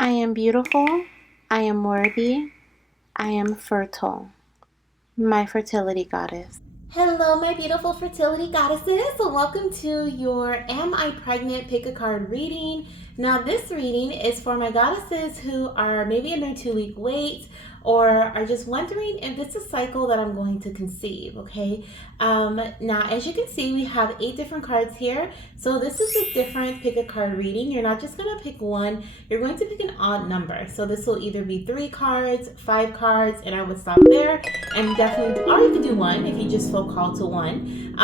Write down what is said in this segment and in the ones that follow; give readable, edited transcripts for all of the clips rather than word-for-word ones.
I am beautiful. I am worthy. I am fertile. My fertility goddess. Hello, my beautiful fertility goddesses. Welcome to your Am I Pregnant? Pick a card reading. Now, this reading is for my goddesses who are maybe in their 2-week wait or are just wondering if this is a cycle that I'm going to conceive, okay? Now, as you can see, we have 8 different cards here. So this is a different pick a card reading. You're not just going to pick one. You're going to pick an odd number. So this will either be 3 cards, 5 cards, and I would stop there. And definitely, or you could do 1 if you just feel called to 1.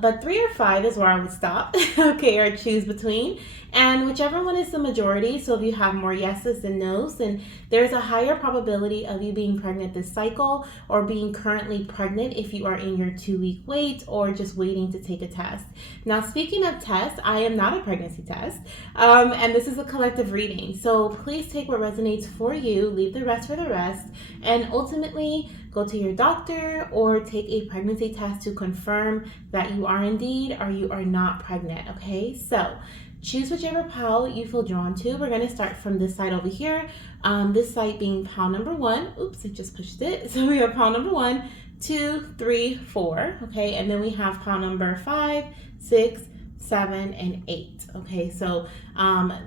But 3 or 5 is where I would stop, okay, or choose between. And whichever one is the majority, so if you have more yeses than nos, then there's a higher probability of you being pregnant this cycle or being currently pregnant if you are in your 2-week wait or just waiting to take a test. Now, speaking of tests, I am not a pregnancy test, and this is a collective reading. So please take what resonates for you, leave the rest for the rest, and ultimately go to your doctor or take a pregnancy test to confirm that you are indeed or you are not pregnant, okay? So choose whichever pile you feel drawn to. We're going to start from this side over here. This side being pile number 1. Oops, I just pushed it. So we have pile number 1, 2, 3, 4. Okay, and then we have pile number 5, 6, 7, and 8. Okay, so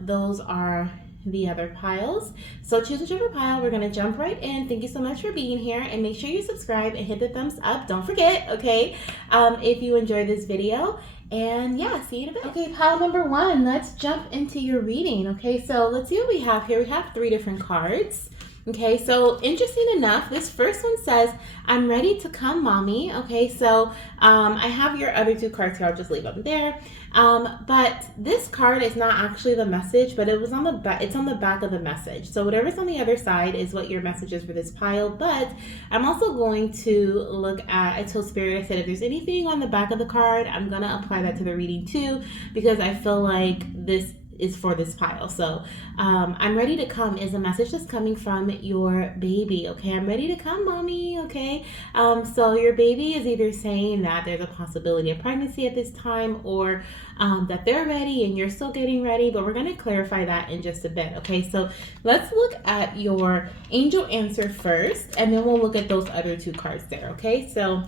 those are the other piles. So choose whichever pile. We're going to jump right in. Thank you so much for being here, and make sure you subscribe and hit the thumbs up. Don't forget, okay, if you enjoyed this video. And yeah, see you in a bit. Okay, pile number 1, let's jump into your reading. Okay, so let's see what we have here. We have 3 different cards. Okay, so interesting enough, this first one says, I'm ready to come, mommy. Okay, so I have your other 2 cards here. I'll just leave them there. But this card is not actually the message, but it was on the back. It's on the back of the message. So whatever's on the other side is what your message is for this pile. But I'm also going to look at, I told Spirit, I said, if there's anything on the back of the card, I'm going to apply that to the reading too, because I feel like this is for this pile. So I'm ready to come is a message that's coming from your baby. Okay, I'm ready to come, mommy. Okay, so your baby is either saying that there's a possibility of pregnancy at this time, or that they're ready and you're still getting ready, but we're going to clarify that in just a bit. Okay, so let's look at your angel answer first, and then we'll look at those other 2 cards there. Okay, so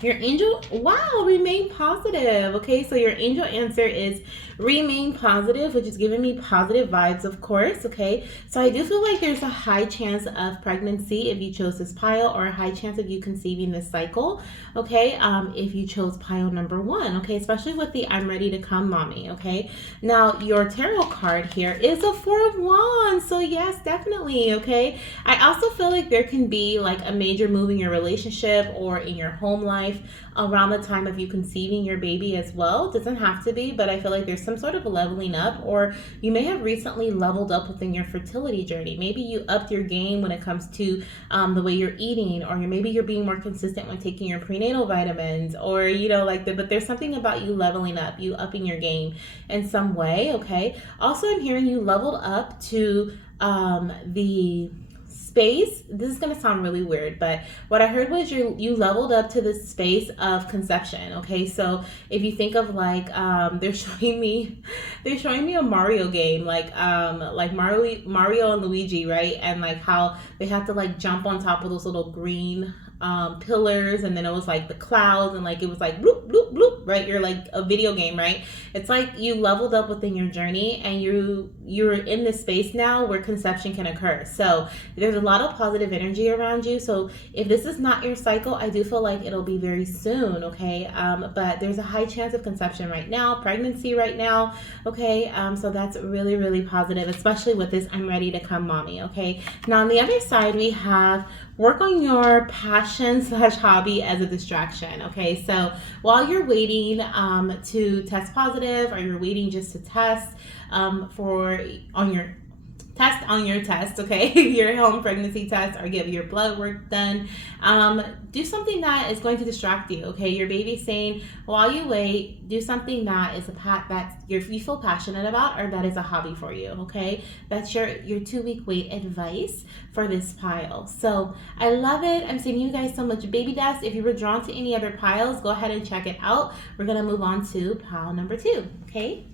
your angel, wow, remain positive. Okay, so your angel answer is remain positive, which is giving me positive vibes, of course. Okay, so I do feel like there's a high chance of pregnancy if you chose this pile, or a high chance of you conceiving this cycle. Okay, if you chose pile number 1. Okay, especially with the I'm ready to come, mommy. Okay, now your tarot card here is a 4 of Wands. So yes, definitely. Okay, I also feel like there can be like a major move in your relationship or in your home life around the time of you conceiving your baby as well. It doesn't have to be, but I feel like there's some sort of leveling up, or you may have recently leveled up within your fertility journey. Maybe you upped your game when it comes to the way you're eating, or maybe you're being more consistent when taking your prenatal vitamins, or but there's something about you leveling up, you upping your game in some way. Okay, also I'm hearing you leveled up to the space. This is going to sound really weird, but what I heard was you leveled up to the space of conception. Okay, so if you think of like they're showing me a Mario game, like Mario and Luigi, right? And like how they had to like jump on top of those little green pillars, and then it was like the clouds, and like it was like bloop bloop bloop, right? You're like a video game, right? It's like you leveled up within your journey, and you're in this space now where conception can occur. So there's a lot of positive energy around you. So if this is not your cycle, I do feel like it'll be very soon. Okay, but there's a high chance of conception right now, pregnancy right now. Okay, so that's really, really positive, especially with this I'm ready to come, mommy. Okay, now on the other side we have work on your passion / hobby as a distraction. Okay, so while you're waiting to test positive, or you're waiting just to test on your test, okay, your home pregnancy test, or get your blood work done, do something that is going to distract you. Okay, your baby's saying while you wait, do something that is that you feel passionate about, or that is a hobby for you. Okay, that's your 2-week wait advice for this pile. So I love it. I'm sending you guys so much baby dust. If you were drawn to any other piles, go ahead and check it out. We're gonna move on to pile number 2. Okay,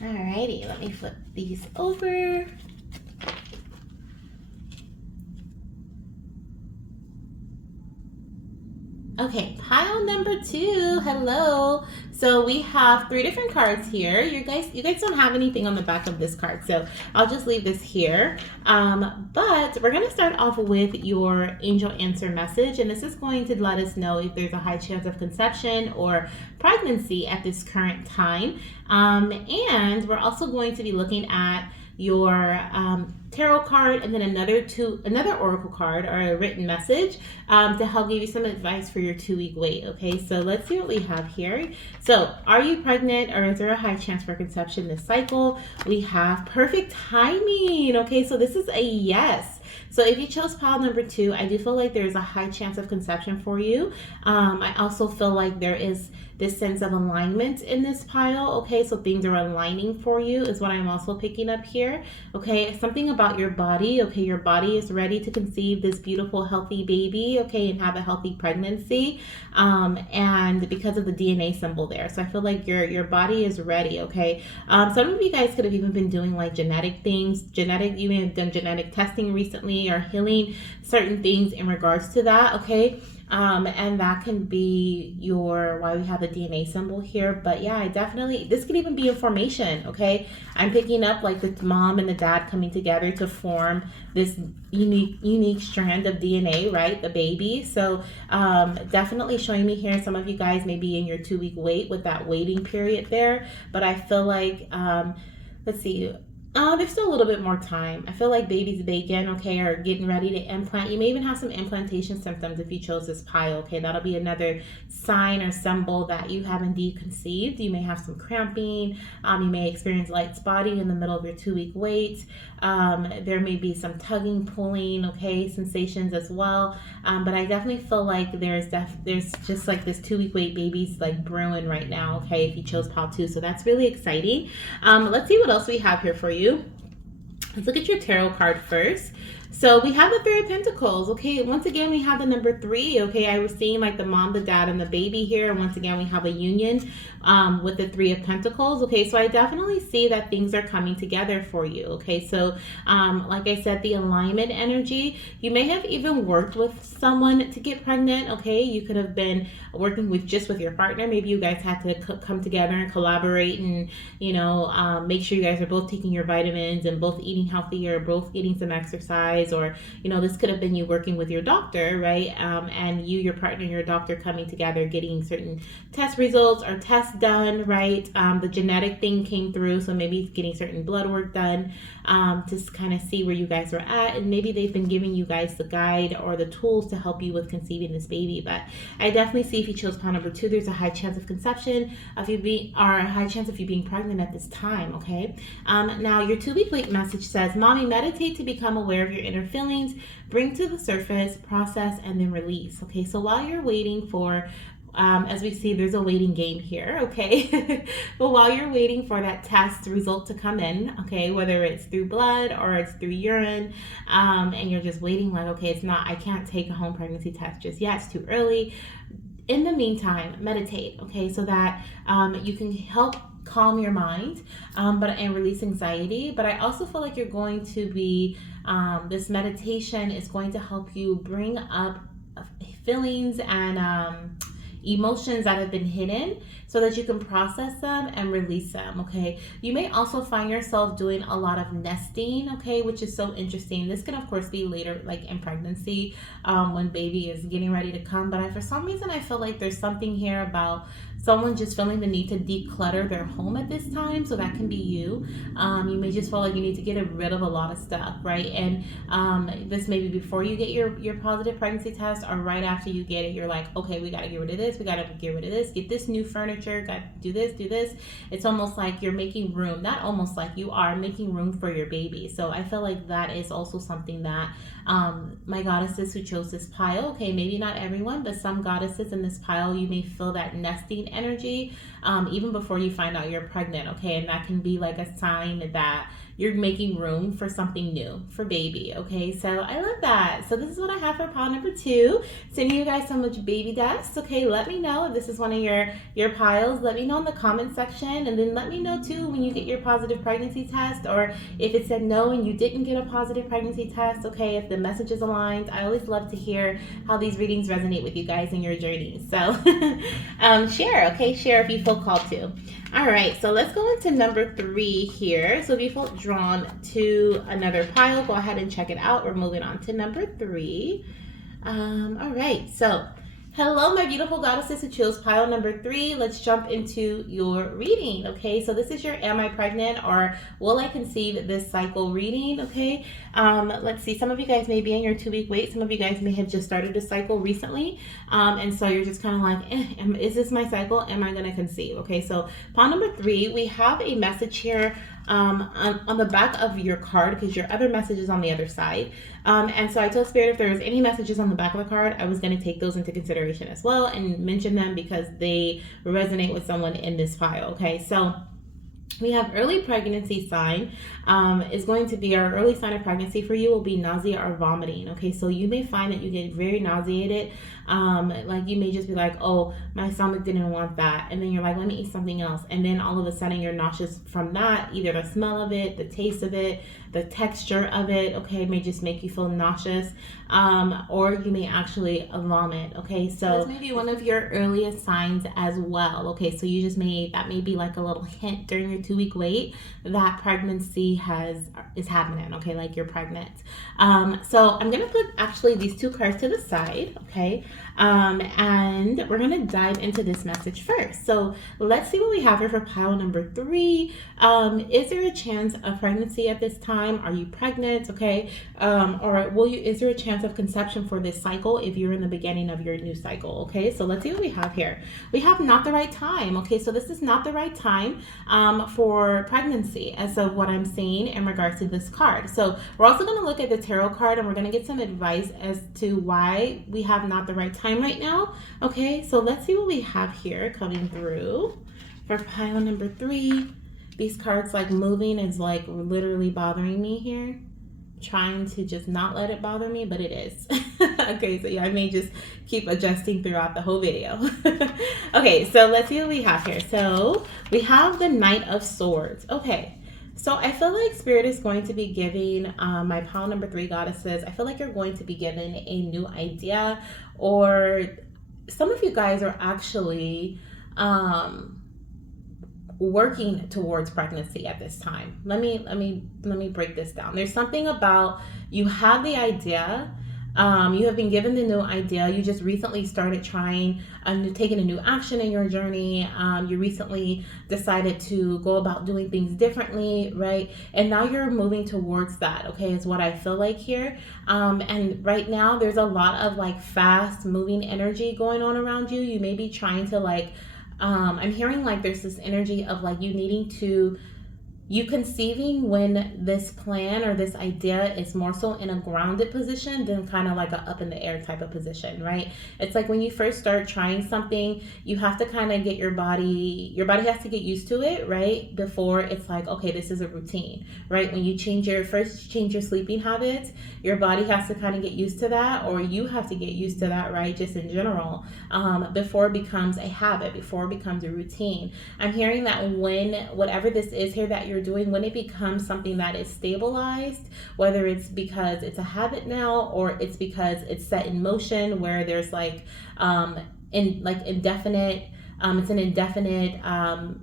alrighty, let me flip these over. Okay, pile number 2. Hello. So we have 3 different cards here. You guys don't have anything on the back of this card, so I'll just leave this here. But we're gonna start off with your angel answer message, and this is going to let us know if there's a high chance of conception or pregnancy at this current time. And we're also going to be looking at your tarot card and then another oracle card or a written message to help give you some advice for your 2-week wait. Okay, so let's see what we have here. So are you pregnant, or is there a high chance for conception this cycle? We have perfect timing. Okay, so this is a yes. So if you chose pile number 2, I do feel like there's a high chance of conception for you. I also feel like there is this sense of alignment in this pile. Okay, so things are aligning for you is what I'm also picking up here. Okay, something about your body. Okay, your body is ready to conceive this beautiful, healthy baby. Okay, and have a healthy pregnancy. And because of the DNA symbol there, so I feel like your body is ready. Okay, some of you guys could have even been doing like genetic things. You may have done genetic testing recently or healing certain things in regards to that. Okay. And that can be why we have the DNA symbol here. But yeah, this could even be information. Okay, I'm picking up like the mom and the dad coming together to form this unique strand of DNA, right? The baby. So definitely showing me here. Some of you guys may be in your 2-week wait with that waiting period there. But I feel like let's see. There's still a little bit more time. I feel like baby's bacon, okay, or getting ready to implant. You may even have some implantation symptoms if you chose this pile, okay? That'll be another sign or symbol that you have indeed conceived. You may have some cramping. You may experience light spotting in the middle of your 2-week wait. There may be some tugging, pulling, okay, sensations as well. But I definitely feel like there's just like this 2-week wait baby's like brewing right now, okay, if you chose pile 2. So that's really exciting. Let's see what else we have here for you. Let's look at your tarot card first. So we have the 3 of Pentacles. Okay, once again, we have the number 3. Okay, I was seeing like the mom, the dad, and the baby here. And once again, we have a union with the 3 of Pentacles. Okay, so I definitely see that things are coming together for you. Okay, so like I said, the alignment energy. You may have even worked with someone to get pregnant. Okay, you could have been working with your partner. Maybe you guys had to come together and collaborate and, make sure you guys are both taking your vitamins and both eating healthy or both getting some exercise. Or, this could have been you working with your doctor, right? And your partner, and your doctor coming together, getting certain test results or tests done, right? The genetic thing came through, so maybe getting certain blood work done to kind of see where you guys are at. And maybe they've been giving you guys the guide or the tools to help you with conceiving this baby. But I definitely see if you chose pile number 2, there's a high chance of conception or a high chance of you being pregnant at this time, okay? Now, your 2-week wait message says, Mommy, meditate to become aware of your inner feelings, bring to the surface, process, and then release. Okay, so while you're waiting for as we see, there's a waiting game here, okay? But while you're waiting for that test result to come in, okay, whether it's through blood or it's through urine, and you're just waiting like, okay, I can't take a home pregnancy test just yet, it's too early. In the meantime, meditate, okay, so that you can help calm your mind and release anxiety. But I also feel like you're going to be this meditation is going to help you bring up feelings and emotions that have been hidden so that you can process them and release them. Okay, you may also find yourself doing a lot of nesting, okay, which is so interesting. This can of course be later, like in pregnancy, when baby is getting ready to come. But for some reason I feel like there's something here about someone just feeling the need to declutter their home at this time. So that can be you. You may just feel like you need to get rid of a lot of stuff, right? And this may be before you get your positive pregnancy test or right after you get it. You're like, okay, we got to get rid of this. We got to get rid of this. Get this new furniture. Got to do this, do this. It's almost like you're making room. Not almost like you are making room for your baby. So I feel like that is also something that my goddesses who chose this pile, okay, maybe not everyone, but some goddesses in this pile, you may feel that nesting energy, even before you find out you're pregnant, okay? And that can be like a sign that you're making room for something new for baby, okay? So I love that. So this is what I have for pile number 2. Sending you guys so much baby dust, okay? Let me know if this is one of your piles. Let me know in the comment section, and then let me know too when you get your positive pregnancy test, or if it said no and you didn't get a positive pregnancy test, okay? If the message is aligned. I always love to hear how these readings resonate with you guys in your journey. So share, okay? Share if you feel called to. All right, so let's go into number 3 here. So if you felt drawn to another pile, go ahead and check it out. We're moving on to number 3. All right, so hello, my beautiful goddesses who chose pile number 3. Let's jump into your reading, okay? So this is your Am I Pregnant or Will I Conceive this cycle reading, okay? Let's see, some of you guys may be in your 2-week wait. Some of you guys may have just started a cycle recently. And so you're just kind of like, is this my cycle? Am I going to conceive? Okay, so pile number 3, we have a message here on the back of your card, because your other message is on the other side. And so I told Spirit if there was any messages on the back of the card, I was going to take those into consideration as well and mention them because they resonate with someone in this file. Okay, so we have early pregnancy sign is going to be our early sign of pregnancy for you will be nausea or vomiting. Okay, so you may find that you get very nauseated. Like you may just be like, oh, my stomach didn't want that. And then you're like, let me eat something else. And then all of a sudden you're nauseous from that, either the smell of it, the taste of it, the texture of it, okay, may just make you feel nauseous. Or you may actually vomit. Okay, so this may be one of your earliest signs as well. Okay, so you just that may be like a little hint during your 2-week wait that pregnancy is happening. Okay, like you're pregnant. So I'm gonna put actually these 2 cards to the side. Okay, and we're gonna dive into this message first. So let's see what we have here for pile number 3. Is there a chance of pregnancy at this time? Are you pregnant? Okay, or is there a chance of conception for this cycle if you're in the beginning of your new cycle? Okay, so let's see what we have here. We have not the right time. Okay, so this is not the right time for pregnancy as of what I'm seeing in regards to this card. So we're also going to look at the tarot card and we're going to get some advice as to why we have not the right time right now. Okay, so let's see what we have here coming through for pile number 3. These cards like moving is like literally bothering me here. Trying to just not let it bother me, but it is. Okay, so yeah, I may just keep adjusting throughout the whole video. Okay, so let's see what we have here. So we have the Knight of Swords. Okay, so I feel like Spirit is going to be giving my pile number 3 goddesses, I feel like you're going to be given a new idea, or some of you guys are actually working towards pregnancy at this time. Let me break this down. There's something about you have the idea, you have been given the new idea, you just recently started taking a new action in your journey, you recently decided to go about doing things differently, right? And now you're moving towards that, okay, is what I feel like here. And right now there's a lot of like fast moving energy going on around you. You may be trying to like I'm hearing like there's this energy of like you conceiving when this plan or this idea is more so in a grounded position than kind of like a up in the air type of position, right? It's like when you first start trying something, you have to kind of get your body has to get used to it, right? Before it's like, okay, this is a routine, right? When you change your sleeping habits, your body has to kind of get used to that, or you have to get used to that, right? Just in general, before it becomes a habit, before it becomes a routine. I'm hearing that when whatever this is here that you're doing, when it becomes something that is stabilized, whether it's because it's a habit now or it's because it's set in motion where there's like indefinite it's an indefinite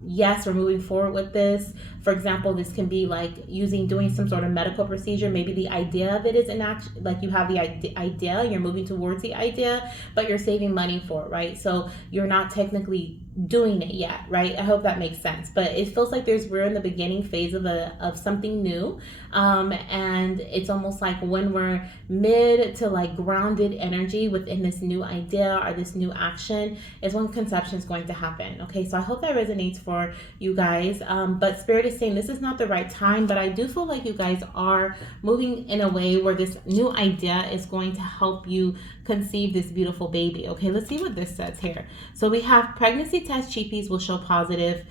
yes, we're moving forward with this. For example, this can be like doing some sort of medical procedure. Maybe the idea of it is like you have the idea, you're moving towards the idea, but you're saving money for it, right? So you're not technically doing it yet, right? I hope that makes sense. But it feels like we're in the beginning phase of something new, and it's almost like when we're mid to like grounded energy within this new idea or this new action is when conception is going to happen. Okay, so I hope that resonates for you guys. But Spirit is saying this is not the right time, but I do feel like you guys are moving in a way where this new idea is going to help you conceive this beautiful baby. Okay, let's see what this says here. So we have pregnancy test cheapies will show positive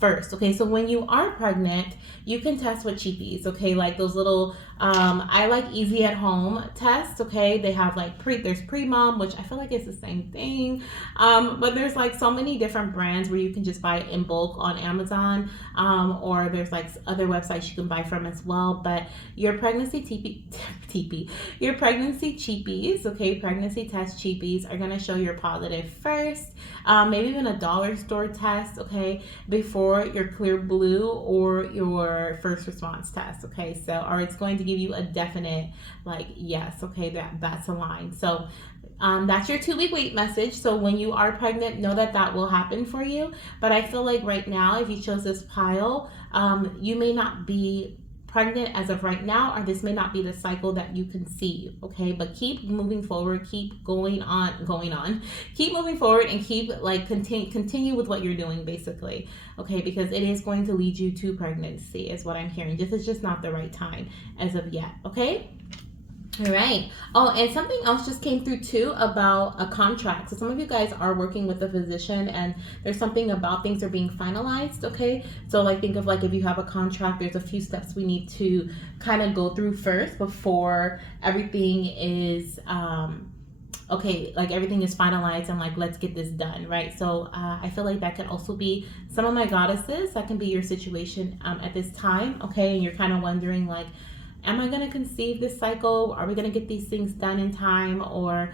first. Okay, so when you are pregnant, you can test with cheapies. Okay, like those little I like easy at home tests. Okay, they have like there's pre-mom, which I feel like it's the same thing, but there's like so many different brands where you can just buy it in bulk on Amazon, or there's like other websites you can buy from as well. But your pregnancy your pregnancy cheapies, okay, pregnancy test cheapies are gonna show you're positive first. Maybe even a dollar store test, okay, before your clear blue or your first response test. Okay, so or it's going to give you a definite like yes, okay, that's aligned. So that's your 2-week wait message. So when you are pregnant, know that that will happen for you. But I feel like right now, if you chose this pile, you may not be pregnant as of right now, or this may not be the cycle that you conceive. Okay, but keep moving forward, keep going on, keep moving forward, and keep like continue with what you're doing basically. Okay, because it is going to lead you to pregnancy is what I'm hearing. This is just not the right time as of yet. Okay. All right. Oh, and something else just came through too about a contract. So some of you guys are working with a physician and there's something about things are being finalized. Okay. So like think of like if you have a contract, there's a few steps we need to kind of go through first before everything is okay, like everything is finalized and like let's get this done, right? So I feel like that could also be some of my goddesses. That can be your situation at this time. Okay. And you're kind of wondering like, am I going to conceive this cycle? Are we going to get these things done in time? Or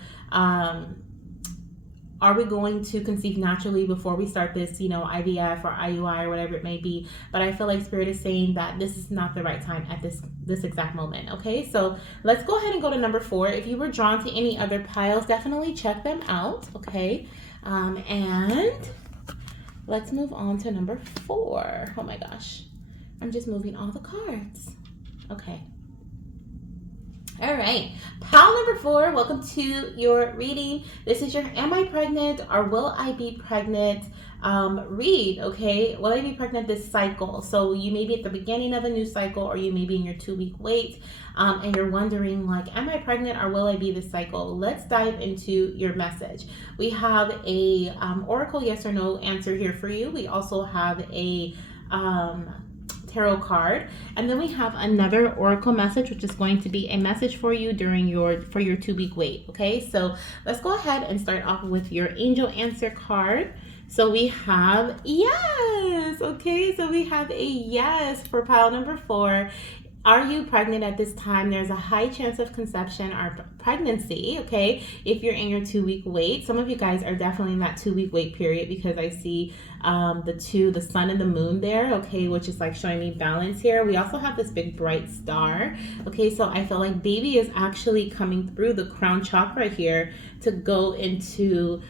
are we going to conceive naturally before we start this, IVF or IUI or whatever it may be? But I feel like Spirit is saying that this is not the right time at this exact moment. Okay, so let's go ahead and go to number 4. If you were drawn to any other piles, definitely check them out. Okay, and let's move on to number 4. Oh my gosh, I'm just moving all the cards. Okay. All right, pile number 4, welcome to your reading. This is your Am I Pregnant or Will I Be Pregnant read, okay? Will I be pregnant this cycle? So you may be at the beginning of a new cycle or you may be in your 2-week wait and you're wondering like, am I pregnant or will I be this cycle? Let's dive into your message. We have a oracle yes or no answer here for you. We also have a tarot card, and then we have another oracle message, which is going to be a message for you during your 2-week wait. Okay, so let's go ahead and start off with your angel answer card. So we have yes. Okay, so we have a yes for pile number 4. Are you pregnant at this time? There's a high chance of conception or pregnancy, okay, if you're in your 2-week wait. Some of you guys are definitely in that 2-week wait period because I see the sun and the moon there, okay, which is like showing me balance here. We also have this big bright star, okay, so I feel like baby is actually coming through the crown chakra here to go into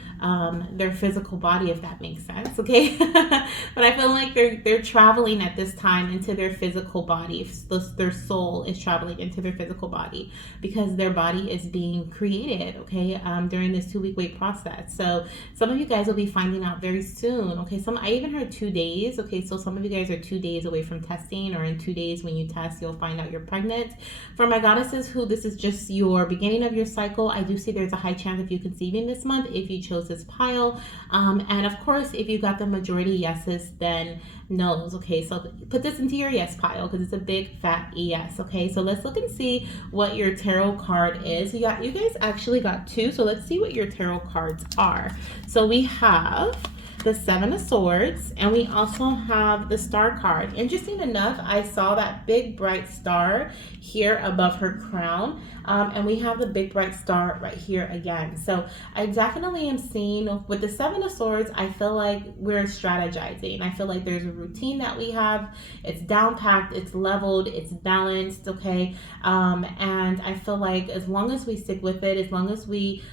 their physical body, if that makes sense, okay? But I feel like they're traveling at this time into their physical body. Their soul is traveling into their physical body because their body is being created, okay, during this 2-week wait process. So some of you guys will be finding out very soon, okay? I even heard 2 days, okay? So some of you guys are 2 days away from testing, or in 2 days when you test, you'll find out you're pregnant. For my goddesses who this is just your beginning of your cycle, I do see there's a high chance of you conceiving this month if you chose this pile. And of course, if you got the majority yeses, then no's, okay? So put this into your yes pile because it's a big fat yes, okay? So let's look and see what your tarot card is. You guys actually got 2, so let's see what your tarot cards are. So we have the 7 of Swords, and we also have the Star card. Interesting enough, I saw that big bright star here above her crown, and we have the big bright star right here again. So I definitely am seeing with the 7 of Swords, I feel like we're strategizing. I feel like there's a routine that we have. It's down packed, it's leveled, it's balanced, okay? And I feel like as long as we stick with it, as long as we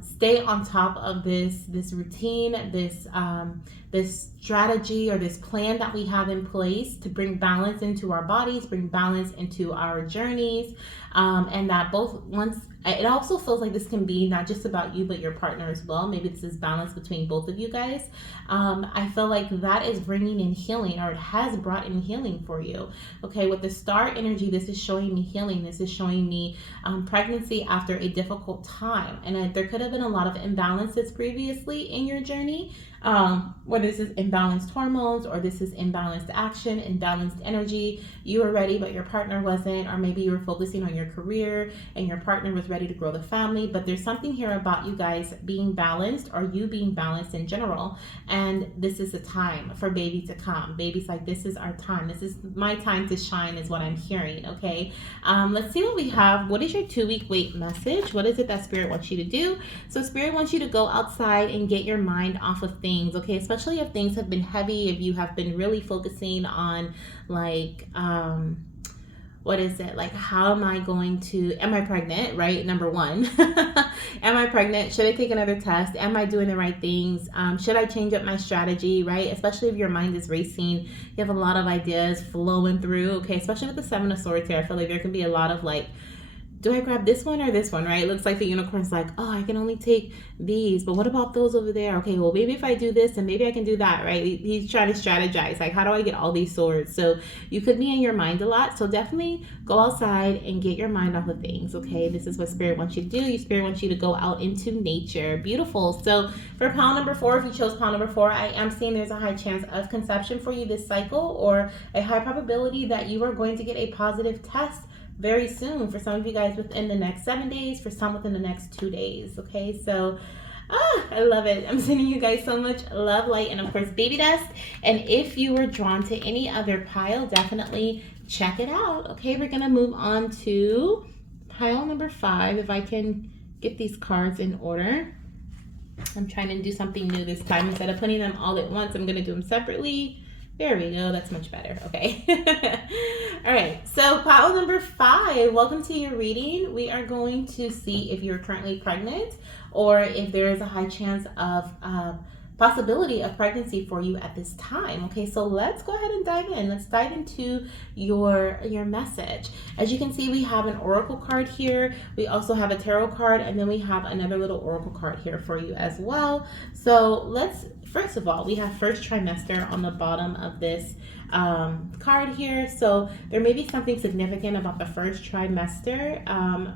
stay on top of this routine, this strategy or this plan that we have in place to bring balance into our bodies, bring balance into our journeys, and that both once it also feels like this can be not just about you, but your partner as well. Maybe this is balance between both of you guys. I feel like that is bringing in healing, or it has brought in healing for you. Okay, with the star energy, this is showing me healing. This is showing me pregnancy after a difficult time. And there could have been a lot of imbalances previously in your journey, whether this is imbalanced hormones or this is imbalanced action, imbalanced energy. You were ready, but your partner wasn't, or maybe you were focusing on your career and your partner was ready to grow the family. But there's something here about you guys being balanced, or you being balanced in general. And this is a time for baby to come. Baby's like, this is our time. This is my time to shine, is what I'm hearing. Okay. Let's see what we have. What is your 2-week wait message? What is it that Spirit wants you to do? So Spirit wants you to go outside and get your mind off of things. Okay. Especially if things have been heavy, if you have been really focusing on like, what is it? Like, how am I going to, am I pregnant, right? Number one, am I pregnant? Should I take another test? Am I doing the right things? Should I change up my strategy, right? Especially if your mind is racing, you have a lot of ideas flowing through, okay? Especially with the 7 of Swords here, I feel like there can be a lot of like, do I grab this one or this one, right? It looks like the unicorn's like, oh, I can only take these, but what about those over there? Okay, well, maybe if I do this, and maybe I can do that, right? He's trying to strategize, like, how do I get all these swords? So you could be in your mind a lot. So definitely go outside and get your mind off of things, okay? This is what Spirit wants you to do. Your Spirit wants you to go out into nature. Beautiful. So for pile number 4, if you chose pile number 4, I am seeing there's a high chance of conception for you this cycle, or a high probability that you are going to get a positive test very soon. For some of you guys within the next 7 days, for some within the next 2 days. Okay, so I love it. I'm sending you guys so much love, light, and of course baby dust. And if you were drawn to any other pile, definitely check it out. Okay, we're gonna move on to pile number 5. If I can get these cards in order. I'm trying to do something new this time. Instead of putting them all at once, I'm gonna do them separately. There we go. That's much better. Okay. All right. So pile number 5, welcome to your reading. We are going to see if you're currently pregnant, or if there is a high chance of possibility of pregnancy for you at this time. Okay, so let's go ahead and dive in. Let's dive into your message. As you can see, we have an oracle card here. We also have a tarot card, and then we have another little oracle card here for you as well. So let's, first of all, we have first trimester on the bottom of this card here. So there may be something significant about the first trimester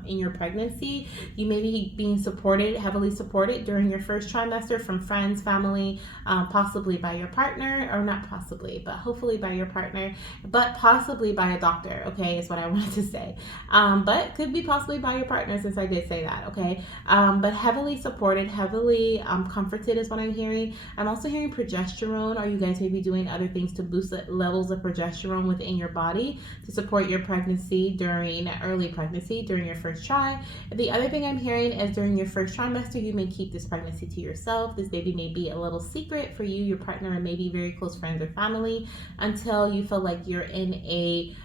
in your pregnancy. You may be being supported, heavily supported during your first trimester from friends, family, possibly by your partner, or not possibly, but hopefully by your partner, but possibly by a doctor, okay, is what I wanted to say. But could be possibly by your partner, since I did say that, okay. But heavily supported, heavily comforted is what I'm hearing. I'm also hearing progesterone, or you guys may be doing other things to boost the levels of progesterone within your body to support your pregnancy during early pregnancy, during your first try. The other thing I'm hearing is during your first trimester, you may keep this pregnancy to yourself. This baby may be a little secret for you, your partner, and maybe very close friends or family, until you feel like you're in a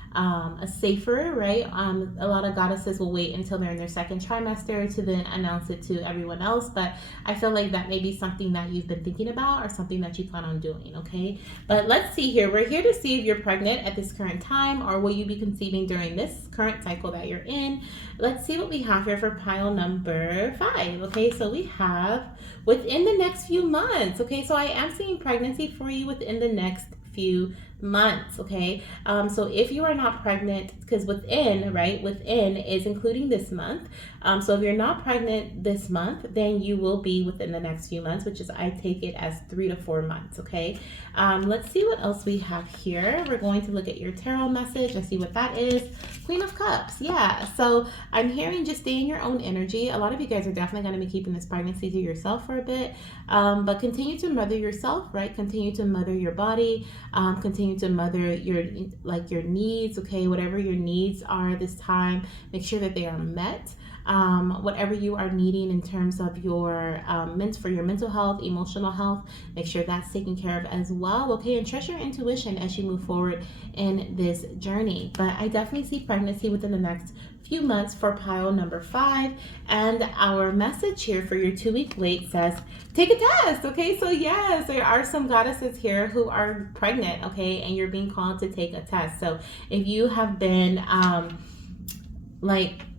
safer, right? A lot of goddesses will wait until they're in their second trimester to then announce it to everyone else. But I feel like that may be something that you've been thinking about, or something that you plan on doing, okay? But let's see here. We're here to see if you're pregnant at this current time, or will you be conceiving during this current cycle that you're in. Let's see what we have here for pile number 5. Okay, so we have within the next few months. Okay, so I am seeing pregnancy for you within the next few months. Okay, so if you are not pregnant, because within, right, within is including this month. So if you're not pregnant this month, then you will be within the next few months, which is, I take it as 3 to 4 months. Okay, let's see what else we have here. We're going to look at your tarot message. I see what that is. Queen of Cups. Yeah, so I'm hearing just stay in your own energy. A lot of you guys are definitely going to be keeping this pregnancy to yourself for a bit, but continue to mother yourself, right? Continue to mother your body, continue to mother your needs. Okay, whatever your needs are this time, make sure that they are met. Whatever you are needing in terms of your for your mental health, emotional health, make sure that's taken care of as well. Okay, and trust your intuition as you move forward in this journey. But I definitely see pregnancy within the next few months for pile number 5. And our message here for your 2-week wait says take a test. Okay, so yes, there are some goddesses here who are pregnant, okay, and you're being called to take a test. So if you have been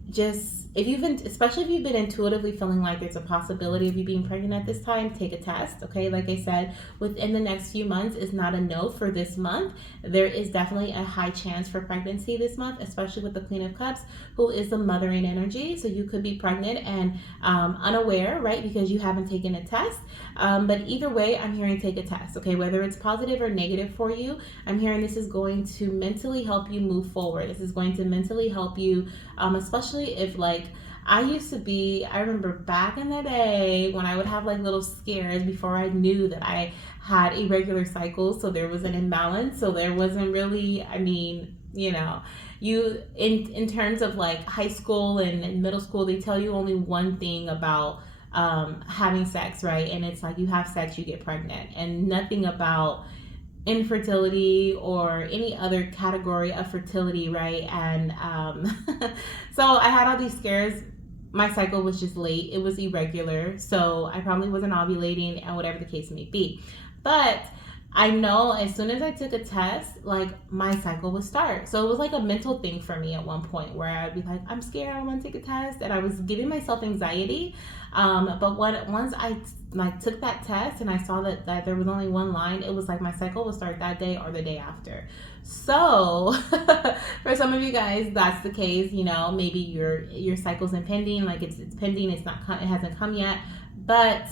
just if you've been, especially if you've been intuitively feeling like there's a possibility of you being pregnant at this time, take a test. Okay, like I said, within the next few months is not a no for this month. There is definitely a high chance for pregnancy this month, especially with the Queen of Cups, who is the mothering energy. So you could be pregnant and unaware, right, because you haven't taken a test. But either way, I'm hearing take a test. Okay, whether it's positive or negative for you, I'm hearing this is going to mentally help you move forward. This is going to mentally help you, especially if like I remember back in the day when I would have like little scares before I knew that I had irregular cycles. So there was an imbalance. So there wasn't really, I mean, you in terms of like high school and middle school, they tell you only one thing about having sex, right? And it's like you have sex, you get pregnant, and nothing about infertility or any other category of fertility, right? And so I had all these scares. My cycle was just late, it was irregular, so I probably wasn't ovulating, and whatever the case may be. But I know as soon as I took a test, like my cycle would start. So it was like a mental thing for me at one point where I'd be like, I'm scared, I want to take a test, and I was giving myself anxiety. But once I like took that test and I saw that there was only one line, it was like my cycle would start that day or the day after. So for some of you guys, that's the case. Maybe your cycle's impending, like it's pending, it hasn't come yet, but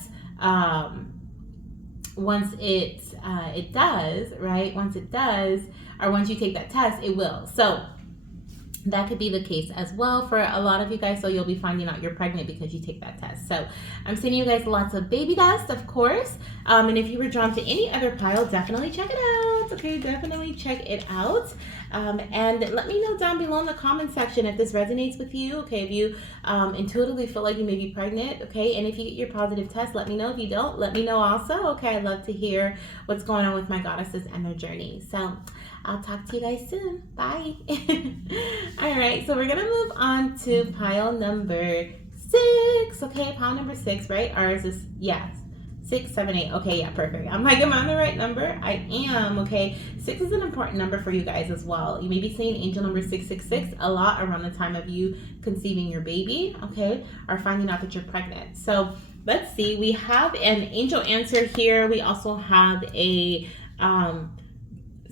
once it does, right? Once it does, or once you take that test, it will. So that could be the case as well for a lot of you guys. So you'll be finding out you're pregnant because you take that test. So I'm sending you guys lots of baby dust, of course. And if you were drawn to any other pile, definitely check it out. Okay, definitely check it out. And let me know down below in the comment section if this resonates with you. Okay, if you intuitively feel like you may be pregnant. Okay, and if you get your positive test, let me know. If you don't, let me know also. Okay, I'd love to hear what's going on with my goddesses and their journey. So I'll talk to you guys soon. Bye. All right, so we're gonna move on to pile number 6. Okay, pile number 6, right? Ours is, yes, 6, 7, 8. Okay, yeah, perfect. I'm like, am I on the right number? I am. Okay, 6 is an important number for you guys as well. You may be seeing angel number 666 a lot around the time of you conceiving your baby, okay, or finding out that you're pregnant. So let's see, we have an angel answer here. We also have a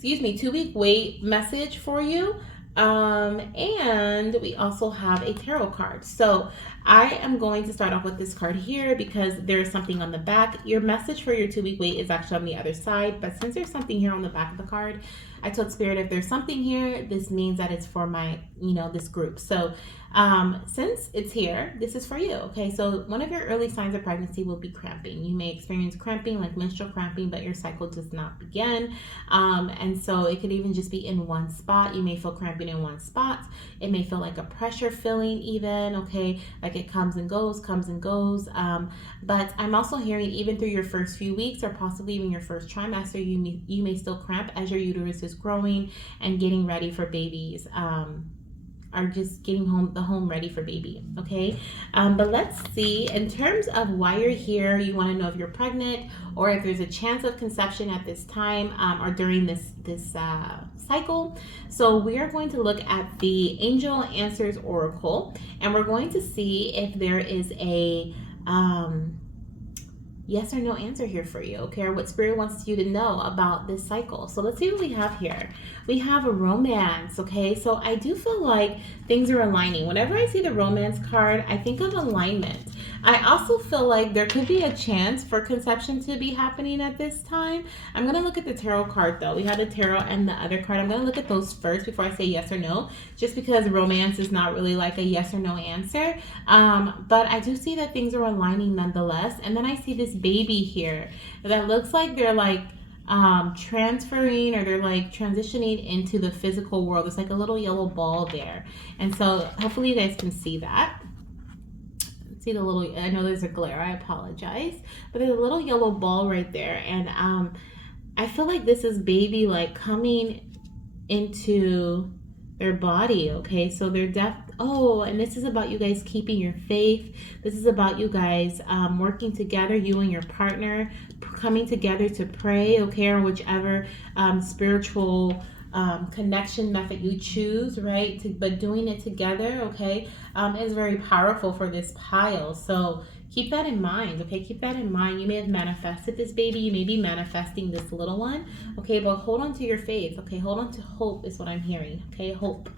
2-week wait message for you. And we also have a tarot card. So I am going to start off with this card here because there is something on the back. Your message for your 2-week wait is actually on the other side, but since there's something here on the back of the card, I told Spirit if there's something here, this means that it's for my, this group. So since it's here, this is for you. Okay, so one of your early signs of pregnancy will be cramping. You may experience cramping, like menstrual cramping, but your cycle does not begin. And so it could even just be in one spot. You may feel cramping in one spot. It may feel like a pressure filling even, okay, like it comes and goes. But I'm also hearing even through your first few weeks or possibly even your first trimester, you may still cramp as your uterus is growing and getting ready for babies. Are just getting the home ready for baby, okay? But let's see, in terms of why you're here, you want to know if you're pregnant or if there's a chance of conception at this time or during this cycle. So we are going to look at the Angel Answers Oracle, and we're going to see if there is a yes or no answer here for you, okay, or what Spirit wants you to know about this cycle. So let's see what we have here. We have a romance, okay? So I do feel like things are aligning. Whenever I see the romance card, I think of alignment. I also feel like there could be a chance for conception to be happening at this time. I'm going to look at the tarot card though. We have the tarot and the other card. I'm going to look at those first before I say yes or no, just because romance is not really like a yes or no answer. But I do see that things are aligning nonetheless. And then I see this baby here that looks like they're like transferring or they're like transitioning into the physical world. It's like a little yellow ball there. And so hopefully you guys can see that. See the little, I know there's a glare, I apologize, but there's a little yellow ball right there. And I feel like this is baby like coming into their body, okay? So they're and this is about you guys keeping your faith. This is about you guys working together, you and your partner, coming together to pray, okay, or whichever spiritual connection method you choose, right? But doing it together, okay, is very powerful for this pile. So keep that in mind, okay? Keep that in mind. You may have manifested this baby. You may be manifesting this little one, okay? But hold on to your faith, okay? Hold on to hope is what I'm hearing, okay? Hope.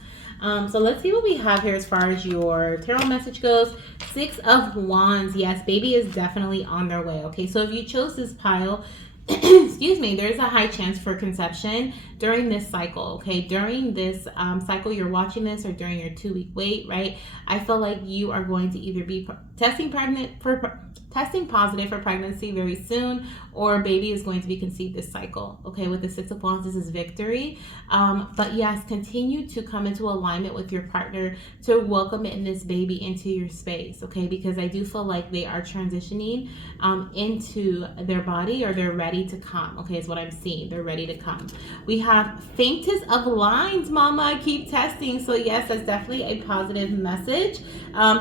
So let's see what we have here as far as your tarot message goes. 6 of Wands. Yes, baby is definitely on their way, okay? So if you chose this pile, excuse me, there's a high chance for conception during this cycle, okay? During this cycle you're watching this, or during your 2-week wait, right? I feel like you are going to either be testing positive for pregnancy very soon, or baby is going to be conceived this cycle, okay? With the 6 of Wands, this is victory. But yes, continue to come into alignment with your partner to welcome in this baby into your space, okay? Because I do feel like they are transitioning into their body, or they're ready to come, okay, is what I'm seeing. They're ready to come. We have faintest of lines, mama, keep testing. So yes, that's definitely a positive message.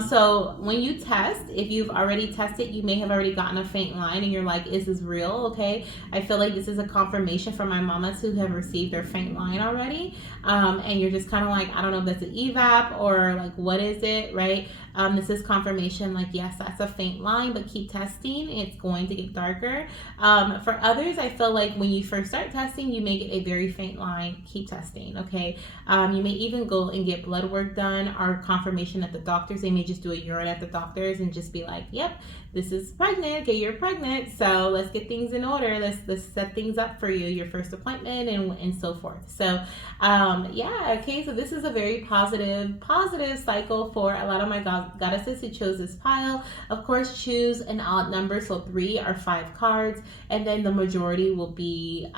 So when you test, if you've already tested, you may have already gotten a faint line and you're like, is this real? Okay, I feel like this is a confirmation for my mamas who have received their faint line already, and you're just kind of like, I don't know if that's an evap or like what is it, right? This is confirmation, like, yes, that's a faint line, but keep testing. It's going to get darker. For others, I feel like when you first start testing, you may get a very faint line. Keep testing, okay? You may even go and get blood work done, or confirmation at the doctors. They may just do a urine at the doctors and just be like, yep, this is pregnant. Okay, you're pregnant. So let's get things in order. Let's set things up for you, your first appointment, and so forth. So yeah, okay, so this is a very positive cycle for a lot of my goddesses who chose this pile. Of course, choose an odd number, so 3 or 5 cards, and then the majority will be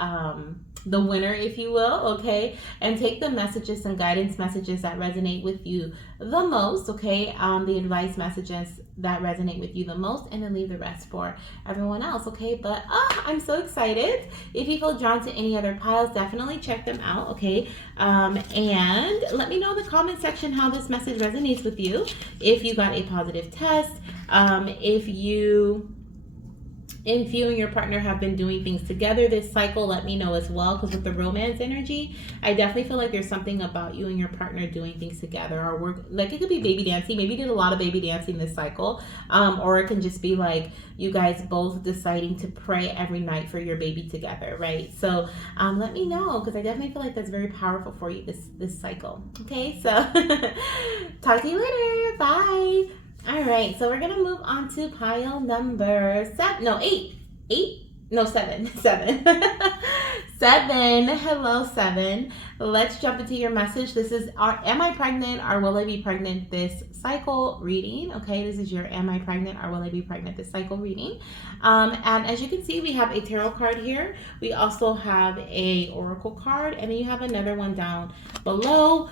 the winner, if you will, okay? And take the messages and guidance messages that resonate with you the most, okay? The advice messages that resonate with you the most, and then leave the rest for everyone else, okay? But I'm so excited. If you feel drawn to any other piles, definitely check them out, okay? And let me know in the comment section how this message resonates with you. If you got a positive test, if you and your partner have been doing things together this cycle, let me know as well, because with the romance energy, I definitely feel like there's something about you and your partner doing things together, or work, like it could be baby dancing. Maybe you did a lot of baby dancing this cycle, or it can just be like you guys both deciding to pray every night for your baby together, right? So let me know, because I definitely feel like that's very powerful for you this cycle. Okay, so talk to you later. Bye. All right, so we're gonna move on to pile number 7. 7. Hello, 7. Let's jump into your message. This is our Am I Pregnant or Will I Be Pregnant This Cycle reading. Okay, this is your Am I Pregnant or Will I Be Pregnant This Cycle reading. And as you can see, we have a tarot card here. We also have a oracle card, and then you have another one down below.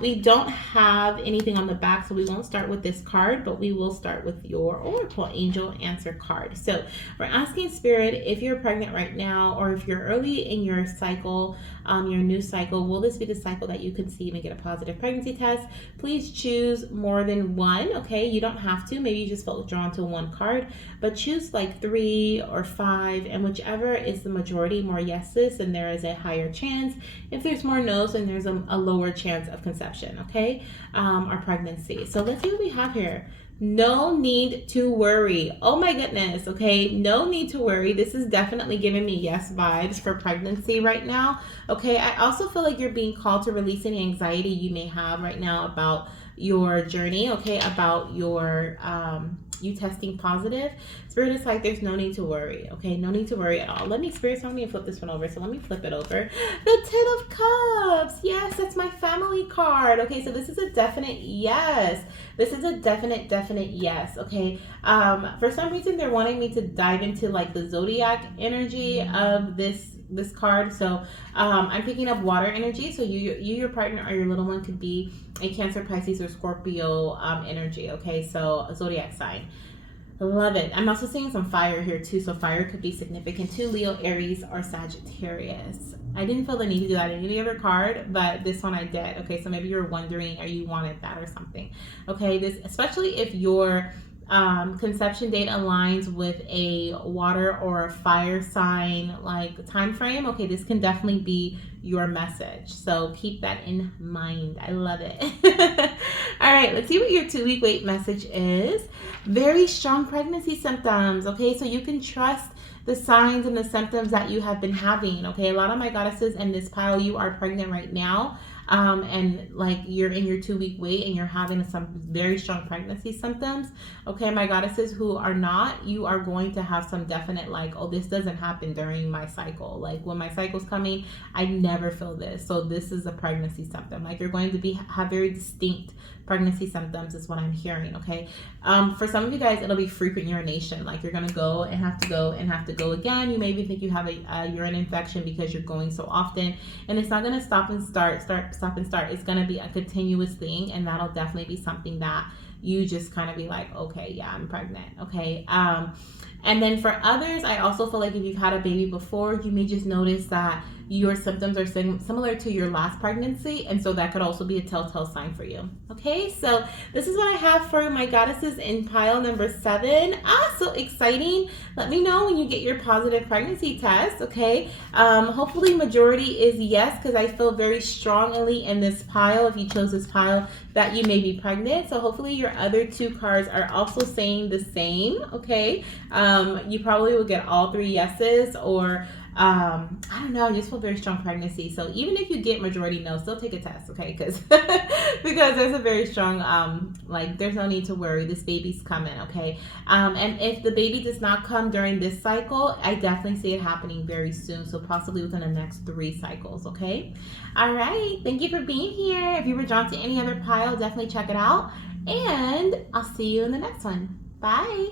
We don't have anything on the back, so we won't start with this card, but we will start with your oracle angel answer card. So we're asking Spirit, if you're pregnant right now, or if you're early in your cycle, your new cycle, will this be the cycle that you conceive and get a positive pregnancy test? Please choose more than one, okay? You don't have to. Maybe you just felt drawn to one card, but choose like 3 or 5, and whichever is the majority, more yeses, and there is a higher chance. If there's more no's, then there's a lower chance of conception, okay? Or pregnancy. So let's see what we have here. No need to worry. Oh my goodness. Okay. No need to worry. This is definitely giving me yes vibes for pregnancy right now. Okay. I also feel like you're being called to release any anxiety you may have right now about your journey. Okay. About your, you testing positive. Spirit is like, there's no need to worry. Okay. No need to worry at all. Let me, Spirit, tell me to flip this one over. So let me flip it over. The 10 of Cups. Yes. That's my family card. Okay. So this is a definite yes. This is a definite yes. Okay. For some reason, they're wanting me to dive into like the zodiac energy of this card. So I'm picking up water energy. So your partner or your little one could be a Cancer, Pisces, or Scorpio energy. Okay. So a zodiac sign. Love it. I'm also seeing some fire here too. So fire could be significant too. Leo, Aries, or Sagittarius. I didn't feel the need to do that in any other card, but this one I did. Okay, so maybe you're wondering, or you wanted that or something. Okay, this, especially if you're conception date aligns with a water or a fire sign like time frame, okay, this can definitely be your message. So keep that in mind. I love it. All right, let's see what your 2-week wait message is. Very strong pregnancy symptoms. Okay, so you can trust the signs and the symptoms that you have been having. Okay, a lot of my goddesses in this pile, you are pregnant right now. And like you're in your 2-week wait and you're having some very strong pregnancy symptoms. Okay, my goddesses who are not, you are going to have some definite like, oh, this doesn't happen during my cycle. Like when my cycle's coming, I never feel this. So this is a pregnancy symptom. Like you're going to have very distinct pregnancy symptoms is what I'm hearing. Okay, for some of you guys, it'll be frequent urination. Like you're gonna go and have to go and have to go again. You maybe think you have a urine infection because you're going so often, and it's not gonna stop and start. It's gonna be a continuous thing, and that'll definitely be something that you just kind of be like, okay, yeah, I'm pregnant. Okay. And then for others, I also feel like if you've had a baby before, you may just notice that your symptoms are similar to your last pregnancy, and so that could also be a telltale sign for you. Okay, so this is what I have for my goddesses in pile number 7. So exciting. Let me know when you get your positive pregnancy test. Okay, hopefully majority is yes, because I feel very strongly in this pile, if you chose this pile, that you may be pregnant. So hopefully your other 2 cards are also saying the same. Okay, you probably will get all 3 yeses, or I don't know, I just feel very strong pregnancy. So even if you get majority no, still take a test, okay? Because there's a very strong like there's no need to worry, this baby's coming. Okay, and if the baby does not come during this cycle, I definitely see it happening very soon, so possibly within the next 3 cycles. Okay, all right, thank you for being here. If you were drawn to any other pile, definitely check it out, and I'll see you in the next one. Bye.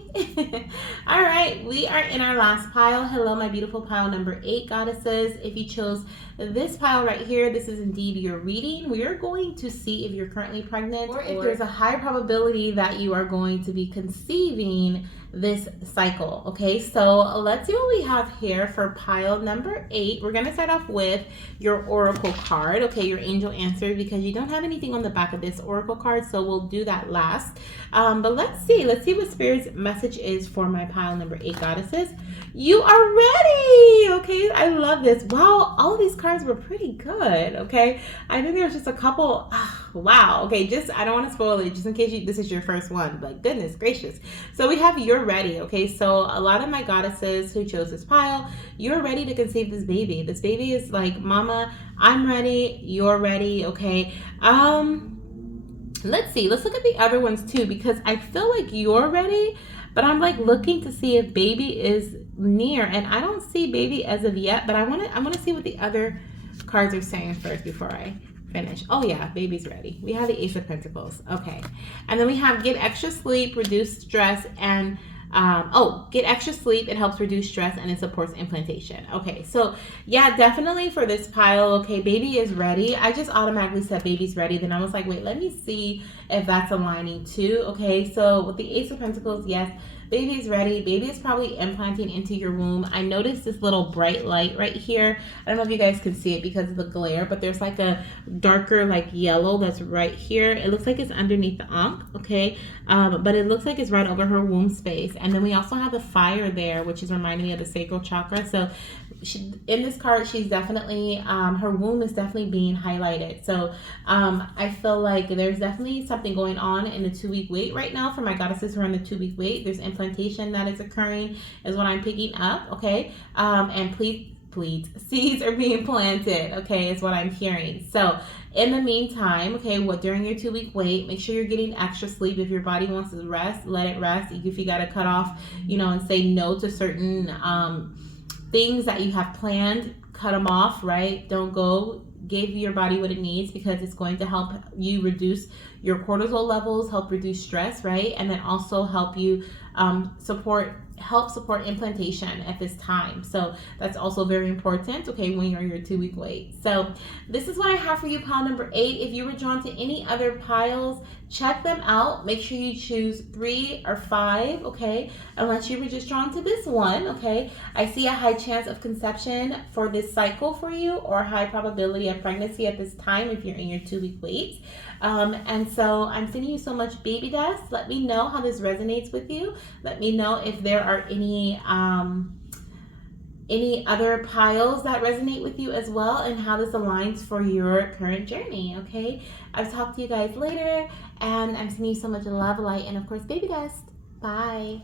All right, we are in our last pile. Hello, my beautiful pile number 8 goddesses. If you chose this pile right here, this is indeed your reading. We are going to see if you're currently pregnant, or if there's a high probability that you are going to be conceiving this cycle. Okay, so let's see what we have here for pile number 8. We're going to start off with your oracle card. Okay, your angel answer, because you don't have anything on the back of this oracle card, so we'll do that last. But let's see what Spirit's message is for my pile number 8 goddesses. You are ready. Okay, I love this. Wow, all of these cards were pretty good. Okay, I think there's just a couple. Wow. Okay, I don't want to spoil it, just in case this is your first one, but goodness gracious. So we have you're ready. Okay, so a lot of my goddesses who chose this pile, you're ready to conceive this baby. This baby is like, mama, I'm ready, you're ready. Okay, let's see, let's look at the other ones too, because I feel like you're ready, but I'm like looking to see if baby is near, and I don't see baby as of yet, but I want to see what the other cards are saying first before I finish. Oh yeah, baby's ready. We have the Ace of Pentacles. Okay, and then we have get extra sleep, reduce stress, and get extra sleep. It helps reduce stress and it supports implantation. Okay, so yeah, definitely for this pile. Okay, baby is ready. I just automatically said baby's ready. Then I was like, wait, let me see if that's aligning too. Okay, so with the Ace of Pentacles, yes, baby is ready. Baby is probably implanting into your womb. I noticed this little bright light right here. I don't know if you guys can see it because of the glare, but there's like a darker like yellow that's right here. It looks like it's underneath the ankh, okay? But it looks like it's right over her womb space. And then we also have the fire there, which is reminding me of the sacral chakra. So in this card, she's definitely, her womb is definitely being highlighted. So I feel like there's definitely something going on in the 2-week wait right now for my goddesses who are in the 2-week wait. There's implantation that is occurring is what I'm picking up, okay? And please, seeds are being planted, okay, is what I'm hearing. So in the meantime, okay, during your 2-week wait, make sure you're getting extra sleep. If your body wants to rest, let it rest. If you got to cut off, and say no to certain things that you have planned, cut them off, right? Don't go. Give your body what it needs, because it's going to help you reduce your cortisol levels, help reduce stress, right? And then also help you support help support implantation at this time. So that's also very important, okay, when you're your 2-week wait. So this is what I have for you, pile number 8. If you were drawn to any other piles, check them out. Make sure you choose 3 or 5, okay, unless you were just drawn to this one, okay. I see a high chance of conception for this cycle for you, or high probability of pregnancy at this time if you're in your 2-week wait. And so I'm sending you so much baby dust. Let me know how this resonates with you. Let me know if there are any other piles that resonate with you as well, and how this aligns for your current journey, okay? I'll talk to you guys later, and I'm sending you so much love, light, and of course baby dust. Bye.